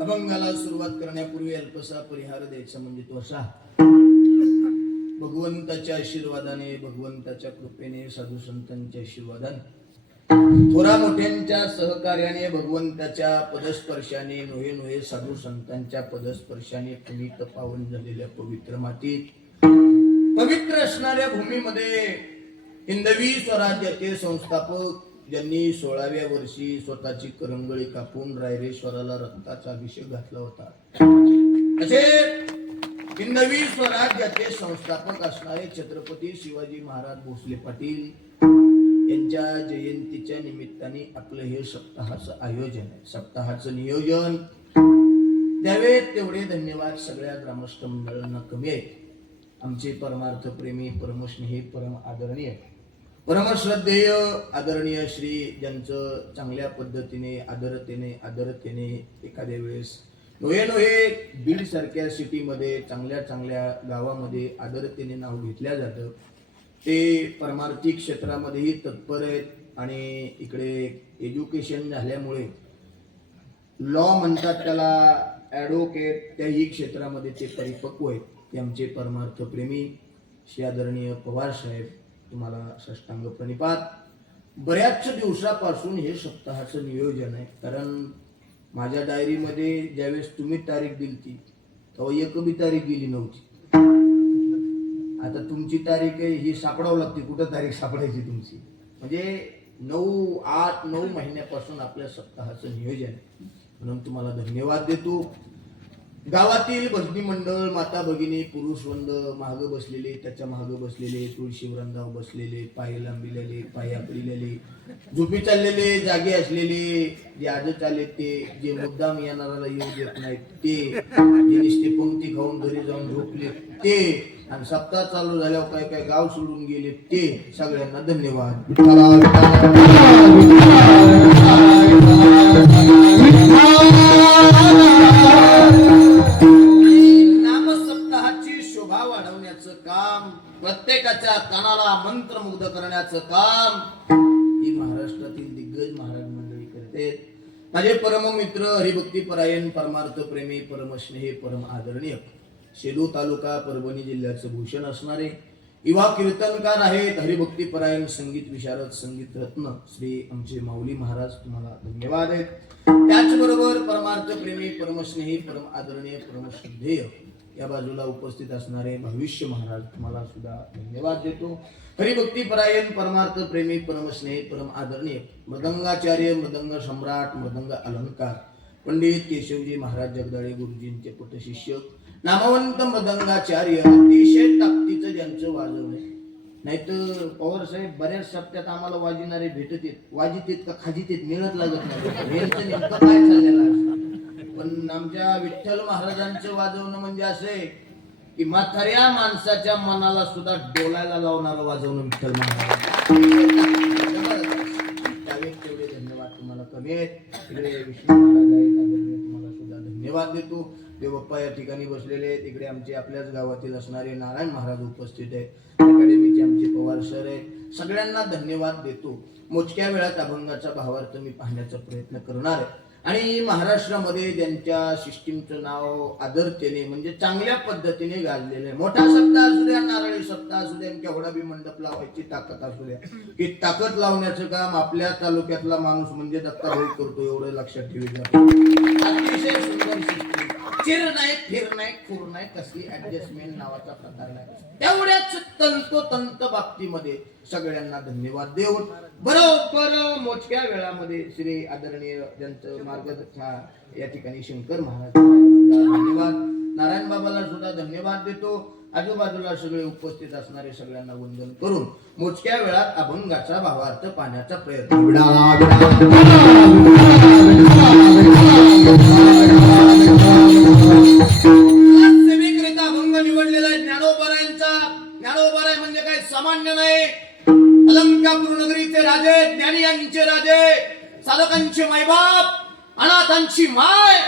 अभंगाला सुरुवात करण्यापूर्वी अल्पसा परिहार द्यायचा म्हणजे तो असा. भगवंताच्या आशीर्वादाने, भगवंताच्या कृपेने, साधू संतांच्या आशीर्वादाने, थोरा मोठ्यांच्या सहकार्याने, भगवंताच्या पदस्पर्शाने, नोहे नोहे साधू संतांच्या पदस्पर्शाने पुनीत पावन झालेल्या पवित्र मातीत, पवित्र असणाऱ्या भूमीमध्ये हिंदवी स्वराज्याचे संस्थापक ज्यांनी 16व्या वर्षी स्वतःची करंगळी कापून रायरेश्वराला रक्ताचा अभिषेक घातला होता, असे हिंदवी स्वराज्याचे संस्थापक असणारे छत्रपती शिवाजी महाराज भोसले पाटील यांच्या जयंतीच्या निमित्ताने आपलं हे सप्ताहाचं आयोजन आहे. सप्ताहाचं नियोजन द्यावे तेवढे धन्यवाद सगळ्या ग्रामस्थ मंडळांना कमी आहे. आमचे परमार्थ प्रेमी, परमस्नेही, परम आदरणीय, परमश्रद्धेय आदरणीय श्री, ज्यांचं चांगल्या पद्धतीने आदरतेने एखाद्या वेळेस नोहे नोहे बीड सारख्या सिटीमध्ये, चांगल्या गावामध्ये आदरतेने नाव घेतल्या जातं, ते परमार्थिक क्षेत्रामध्येही तत्पर आहेत आणि इकडे एज्युकेशन झाल्यामुळे लॉ म्हणतात त्याला, ॲडव्होकेट, त्याही क्षेत्रामध्ये ते परिपक्व आहेत. ते आमचे परमार्थ प्रेमी श्री आदरणीय पवार साहेब, तुम्हाला साष्टांग प्रणिपात. बऱ्याच दिवसापासून हे सप्ताहाचं नियोजन आहे, कारण माझ्या डायरीमध्ये ज्यावेळेस तुम्ही तारीख दिली तेव्हा एक बी तारीख गेली नव्हती. आता तुमची तारीख आहे ही सापडावं लागते, कुठं तारीख सापडायची तुमची, म्हणजे 9 महिन्यापासून आपल्या सप्ताहाचं नियोजन आहे. म्हणून तुम्हाला धन्यवाद देतो. गावातील भजनी मंडळ, माता भगिनी, पुरुष वंद, महाग बसलेले, त्याच्या महाग बसलेले, तुळशी वृंदाव बसलेले, पाय लांबिलेले, पाया पडलेले, झोपी चाललेले, जागे असलेले, जे आजच आले ते, जे मुद्दाम येणाऱ्याला येऊ देत नाहीत ते, जे नुसते पंक्ती खाऊन घरी जाऊन झोपले ते, आणि सप्ताह चालू झाल्यावर काय गाव सोडून गेले ते, सगळ्यांना धन्यवाद. वाढवण्याचं काम, प्रत्येकाच्या कानाला मंत्रमुग्ध करण्याचं काम ही महाराष्ट्रातील दिग्गज महाराज मंडळी करते. माझे परम मित्र, हरिभक्तीपरायण, परमार्थ प्रेमी, परमस्नेही, परम आदरणीय, सेलू तालुका परभणी जिल्ह्याचं भूषण असणारे युवा कीर्तनकार आहेत, हरिभक्तीपरायण, संगीत विशारद, संगीत रत्न श्री आमचे माऊली महाराज, तुम्हाला धन्यवाद आहेत. त्याचबरोबर परमार्थ प्रेमी, परमस्नेही, परम आदरणीय, परमश्रद्धेय या बाजूला उपस्थित असणारे भविष्य महाराज, तुम्हाला सुद्धा धन्यवाद देतो. हरिभक्तीपरायण, परमार्थ प्रेमी, परमस्नेही, परम आदरणीय, मृदंगाचार्य, मृदंग सम्राट, मृदंग अलंकार पंडित केशवजी महाराज जगदाळे गुरुजींचे पुटशिष्य, नामवंत मृदंगाचार्य, अतिशय ताकदीचं ज्यांचं वाजवणे. नाहीतर पवार साहेब बऱ्याच सप्त्यात आम्हाला वाजणारे भेटत आहेत, वाजित का खाजित मिळत लागत नाही, नेमकं काय चाललेलं आहे. पण आमच्या विठ्ठल महाराजांचं वाजवणं म्हणजे असे की म्हाताऱ्या माणसाच्या मनाला सुद्धा डोलायला लावणारं वाजवणं विठ्ठल महाराज. त्यावेळेस तेवढे धन्यवाद तुम्हाला कमी आहेत. इकडे विष्णू महाराज आहेत, तुम्हाला सुद्धा धन्यवाद देतो. देवप्पा या ठिकाणी बसलेले आहेत. इकडे आमचे आपल्याच गावातील असणारे नारायण महाराज उपस्थित आहेत, अकॅडमीचे आमचे पवार सर आहेत. सगळ्यांना धन्यवाद देतो. मोजक्या वेळात अभंगाचा भावार्थ मी पाहण्याचा प्रयत्न करणार आहे आणि महाराष्ट्रामध्ये ज्यांच्या सिस्टीमचं नाव आदरतेने म्हणजे चांगल्या पद्धतीने गाजलेलं आहे. मोठा सप्ताह असू द्या, नारळी सप्ताह असू द्या, केवढा बी मंडप लावायची ताकद असू द्या, की ताकद लावण्याचं काम आपल्या तालुक्यातला माणूस म्हणजे दत्ताभाऊ करतो, एवढं लक्षात ठेवायचं. अतिशय सुंदर सिस्टीम, चिर नाही, फिर नाही, खूर नाही, कसली ऍडजस्टमेंट नावाचा प्रकार नाही. तेवढ्याच तंतोतंत बाबतीमध्ये सगळ्यांना धन्यवाद देऊन बरोबर मोजक्या वेळामध्ये श्री आदरणीय ज्यांचं मार्गदर्शन या ठिकाणी शंकर महाराज धन्यवाद, नारायण बाबाला सुद्धा धन्यवाद देतो. आजूबाजूला सगळे उपस्थित असणारे सगळ्यांना वंदन करून मोजक्या वेळात अभंगाचा भावार्थ पाहण्याचा प्रयत्न. अभंग निवडलेला आहे ज्ञानोबारायांचा. ज्ञानोबाराय म्हणजे काही सामान्य नाही. अलंकापूर नगरीचे राजे, ज्ञानी यांचे राजे, साधकांचे मायबाप, अनाथांची माय,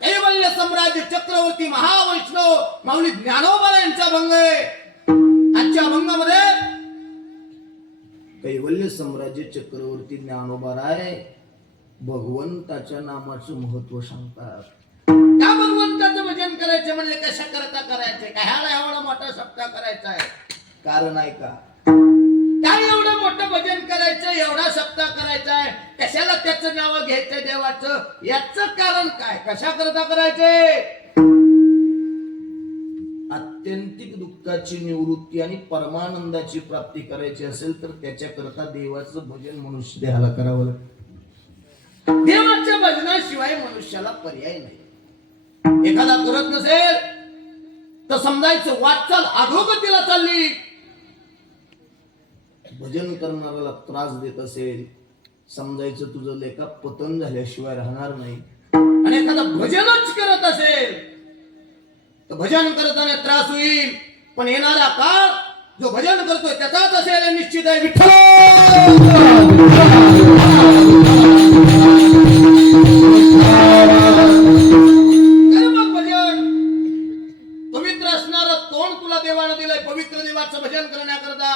कैवल्य सम्राज्य चक्रवर्ती महावैष्णव माऊली ज्ञानोबा यांचा अभंग आहे. आजच्या अभंगामध्ये कैवल्य सम्राज्य चक्रवर्ती ज्ञानोबा राय भगवंताच्या नामाचं महत्व सांगतात. त्या भगवंताचं भजन करायचं म्हणले कशा करता करायचे, कशाला एवढा मोठा सप्ताह करायचा आहे? कारण आहे का, काय एवढं मोठं भजन करायचं, एवढा सप्ताह करायचा आहे, कशाला त्याचं नाव घ्यायचं देवाचं, याचं कारण काय, कशा करता करायचे? आत्यंतिक दुःखाची निवृत्ती आणि परमानंदाची प्राप्ती करायची असेल तर त्याच्याकरता देवाचं भजन मनुष्य देहाला करावं लागतं. देवाच्या भजनाशिवाय मनुष्याला पर्याय नाही. एखादा करत नसेल तर समजायचं वाटचाल अधोगतीला चालली. भजन करणाऱ्याला त्रास देत असेल समजायचं तुझं लेखा पतन झाल्याशिवाय राहणार नाही. आणि एखादा भजनच करत असेल तर भजन करताना त्रास होईल, पण येणारा काळ जो भजन करतोय त्याचाच असेल निश्चित आहे. विठ्ठल भजन पवित्र असणारं तोंड तुला देवानं दिलंय पवित्र देवाचं भजन करण्याकरता.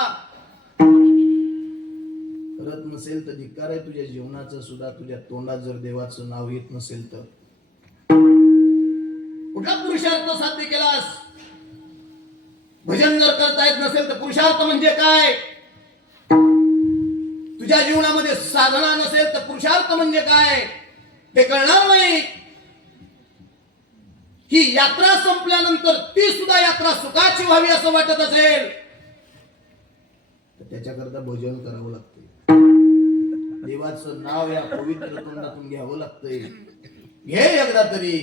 करत नसेल तर धिक्कार आहे तुझ्या जीवनाचं सुद्धा. तुझ्या तोंडात जर देवाचं नाव येत नसेल तर कुठला पुरुषार्थ साध्य केलास? भजन जर करता येत नसेल तर पुरुषार्थ म्हणजे काय? तुझ्या जीवनामध्ये साधना नसेल तर पुरुषार्थ म्हणजे काय ते कळणार नाही. ही यात्रा संपल्यानंतर ती सुद्धा यात्रा सुखाची व्हावी असं वाटत असेल तर त्याच्याकरता भजन करावं लागतं. देवाचं नाव या पवित्र तोंडातून घ्यावं लागतंय. घे एकदा तरी.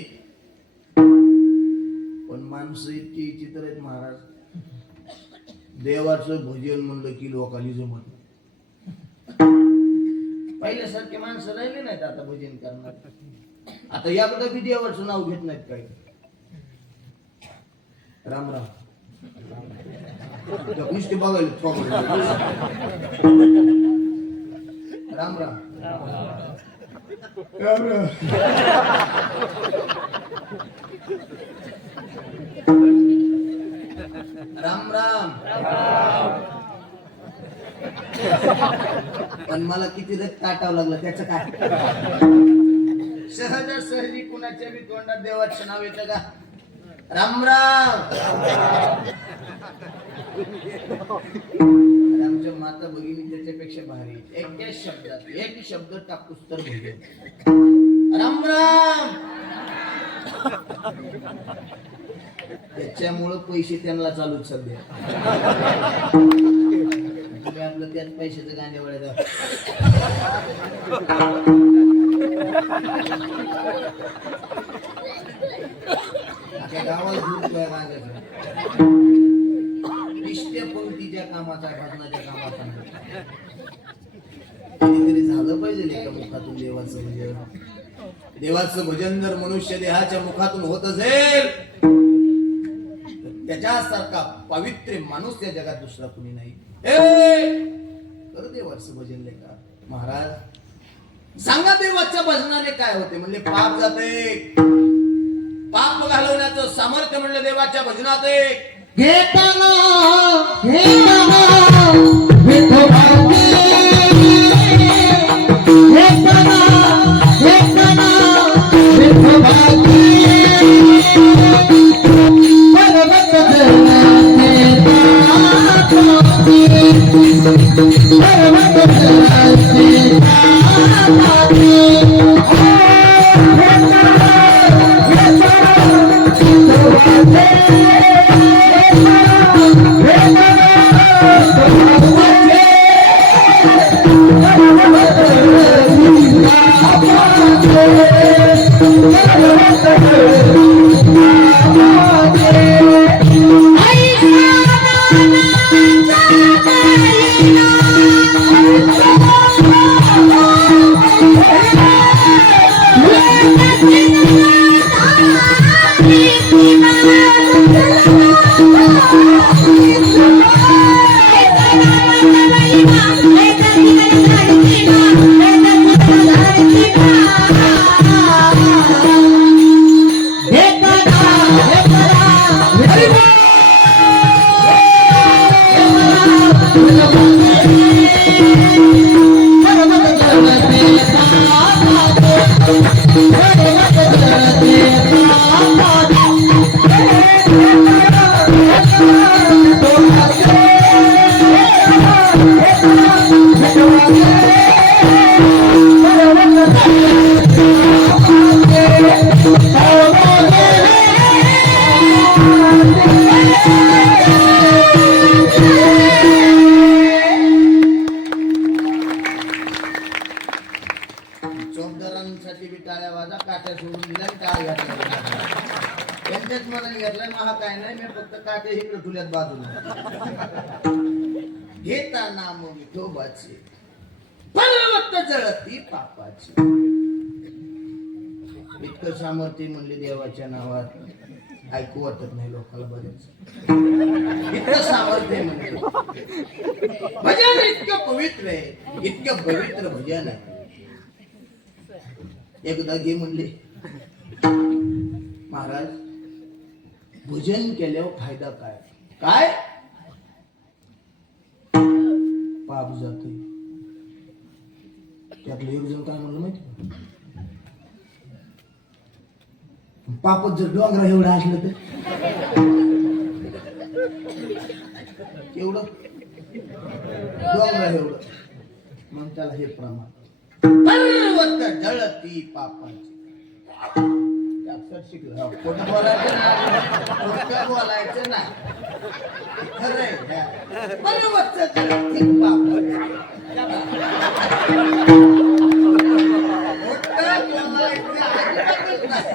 पण माणसं इतकी चित्र आहेत महाराज, देवाचं भजन म्हणलं की लोकांनी जमत. पहिल्यासारखे माणसं राहिले नाहीत आता भजन करणार. आता याकडे बी देवाचं नाव घेत नाहीत काय. राम राम नुसते बघायला राम राम राम राम. राम राम. पण मला किती रक्त टाटावं लागलं त्याचं काय? सहजासहजी कुणाच्या बी तोंडात देवाचं नाव येतं का? राम राम. आमच्या माता भगिनी त्याच्यापेक्षा भारी. एका शब्दात एक शब्द टाकूस तर भजन राम राम. त्याच्यामुळं पैसे त्यांना चालूच सध्या. आपलं त्याच पैशाचं गाणे वळायचं. गावात दूध गाण्याचं इष्ट पंक्तीच्या कामाचा भजनाच्या कामाचा कधीतरी झालं पाहिजे एका मुखातून देवाचं भजन. देवाचं भजन जर मनुष्य देहाच्या मुखातून होत असेल त्याच्यासारखा पवित्र माणूस या जगात दुसरा कुणी नाही. कर देवाचं भजन लेखा. महाराज सांगा देवाच्या भजनाने काय होते? म्हणले पाप जाते. पाप घालवण्याचं सामर्थ्य म्हणलं देवाच्या भजनात घेताना सोडून दिला आणि टाळ घातला. त्यांच्याच मनाने घेतलाय महा काय नाही, मी फक्त काटे इकडे ठुल्यात बाजूला. घेता नाम विठोबाचे पर्वत जळती पापाची. इतकं सामर्थ्य म्हणले देवाच्या नावात, ऐकू वाटत नाही लोकांना बरेच. इतकं सामर्थ्य म्हणले भजन इतकं पवित्र आहे, इतकं पवित्र भजन आहे. एकदा घे म्हणले महाराज, भजन केल्यावर फायदा काय? काय? पाप जाते. त्यातलं एक जण काय म्हणलं माहिती? पापच जर डोंगरा एवढं असलं तर एवढं डोंगरा एवढं, मग त्याला हे प्रमाण पर्वत जळती पापाची. शिकलं खोटं बोलायचं ना, खोटं बोलायचं ना, खरंय. पर्वत जळती पापाची. खोटं बोलायचं अजिबातच नाही.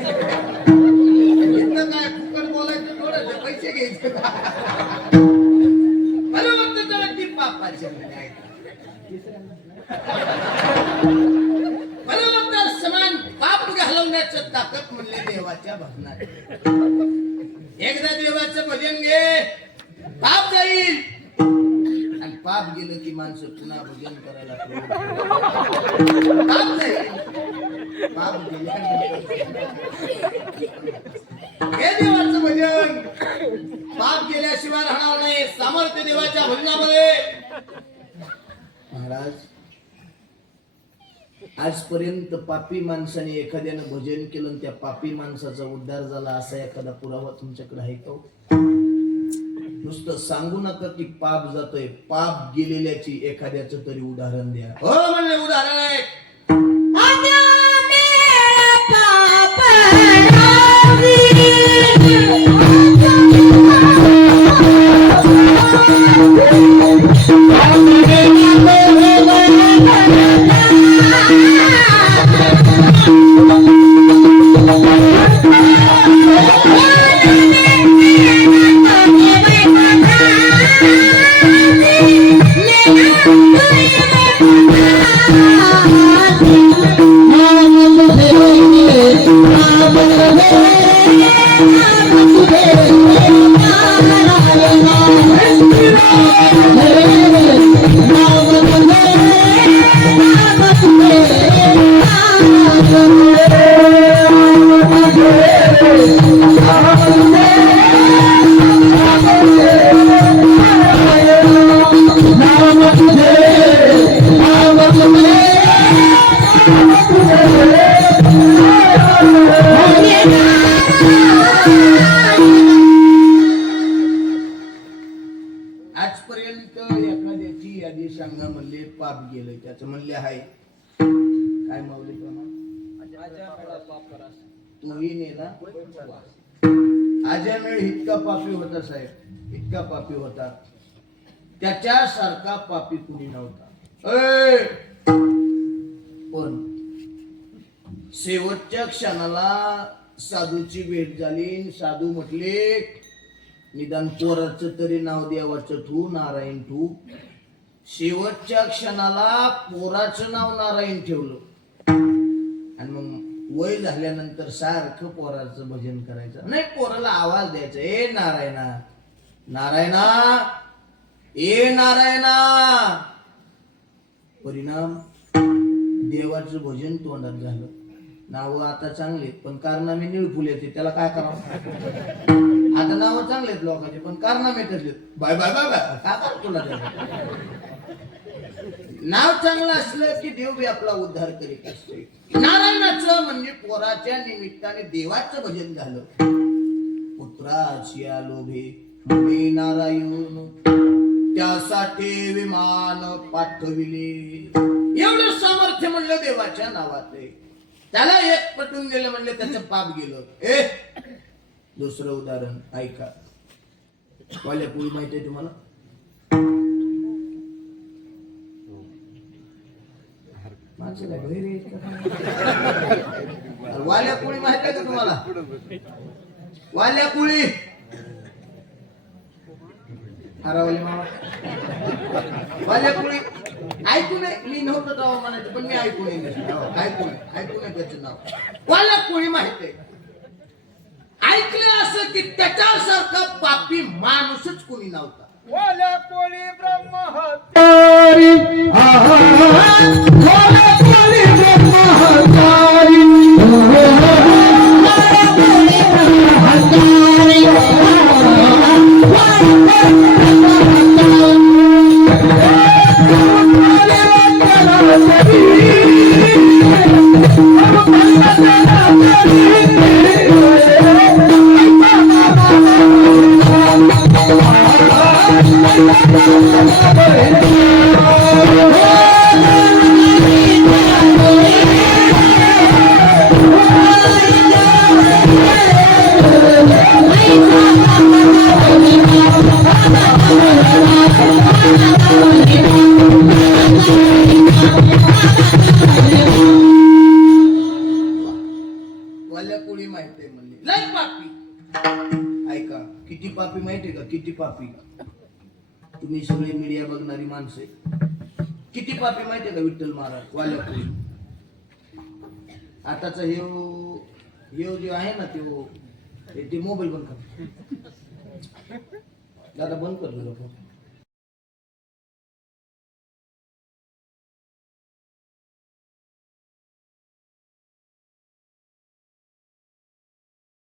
इथं काय फुकट बोलायचं, थोडं पैसे घ्यायचे. पर्वत जळती पापाची. पर्वता समान पाप घालवण्याचं ताकद म्हणले देवाच्या भजनात. एकदा देवाचं भजन घे, पाप जाईल. आणि पाप गेलं की माणसं पुन्हा भजन करायला पाप जाईल. पाप गेल्यानंतर हे देवाचं भजन. पाप गेल्याशिवाय राहणार नाही सामर्थ्य देवाच्या भजनामध्ये. महाराज, आजपर्यंत पापी माणसाने एखाद्यानं भजन केलं आणि त्या पापी माणसाचा उद्धार झाला असा एखादा पुरावा तुमच्याकडे आहे का? नुसतं सांगू नका की पाप जातोय, पाप गेलेल्याची एखाद्याचं तरी उदाहरण द्या. हो म्हणले उदाहरण आहे. आजपर्यंत एखाद्याची यादी सांगा म्हणले पाप गेले, त्याचं म्हणले आहे काय माऊली प्रमाण तूही नेला. अजमेळ इतका पापी होता साहेब, इतका पापी होता, त्याच्यासारखा पापी कुणी नव्हता. पण शेवटच्या क्षणाला साधूची भेट झाली. साधू म्हटले निदान पोराचं तरी नाव देवाचं ठू, नारायण ठू. शेवटच्या क्षणाला पोराचं नाव नारायण ठेवलं. आणि मग वय झाल्यानंतर सारखं पोराचं भजन करायचं. नाही, पोराला आवाज द्यायचा, ए नारायणा, नारायणा, ए नारायणा. परिणाम देवाचं भजन तोंडात झालं. नाव आता चांगले पण कारनामे निळफुल येते, त्याला काय करावं? आता नाव चांगलेत लोकांचे पण कारनामे तसले. बाय बाय बाय बाय काय कर तुला. नाव चांगलं असलं की देव बी आपला उद्धार करीत असते. नारायणाचं म्हणजे पोराच्या निमित्ताने देवाचं भजन झालं. पुत्राची लोभे मुळे नारायण, त्यासाठी विमान पाठविले. एवढं सामर्थ्य म्हणलं देवाच्या नावातले. त्याला एक पटून गेलं म्हणले त्याचं पाप गेलं. दुसरं उदाहरण ऐका. वाल्यापुरी माहिती आहे तुम्हाला? माणसं काय बहिरे आहेत का काय? अरे वाल्या कुळी माहित आहे का तुम्हाला? वाल्या कुळी हरावले मामा वाल्या कुळी ऐकू नये. मी नव्हतं तेव्हा म्हणायचं पण मी ऐकू नये. ऐकू नये त्याचं नाव वाल्या कुळी माहित आहे. ऐकलं असं की त्याच्यासारखा पापी माणूसच कोणी नव्हता. वाल्या कोळी ब्रह्महत्यारी वाल्या कोळी ब्रह्महत्यारी वाल्या कुळी माहित आहे म्हणले लय पापी. ऐका किती पापी माहितीये का? किती पापी. तुम्ही सगळे मीडिया बघणारी माणसे किती पापी माहितीये का? विठ्ठल महाराज वाल्या कुळी. आताचा हे जे आहे ना ते मोबाईल बंद कर दादा, बंद कर तुझा फोन.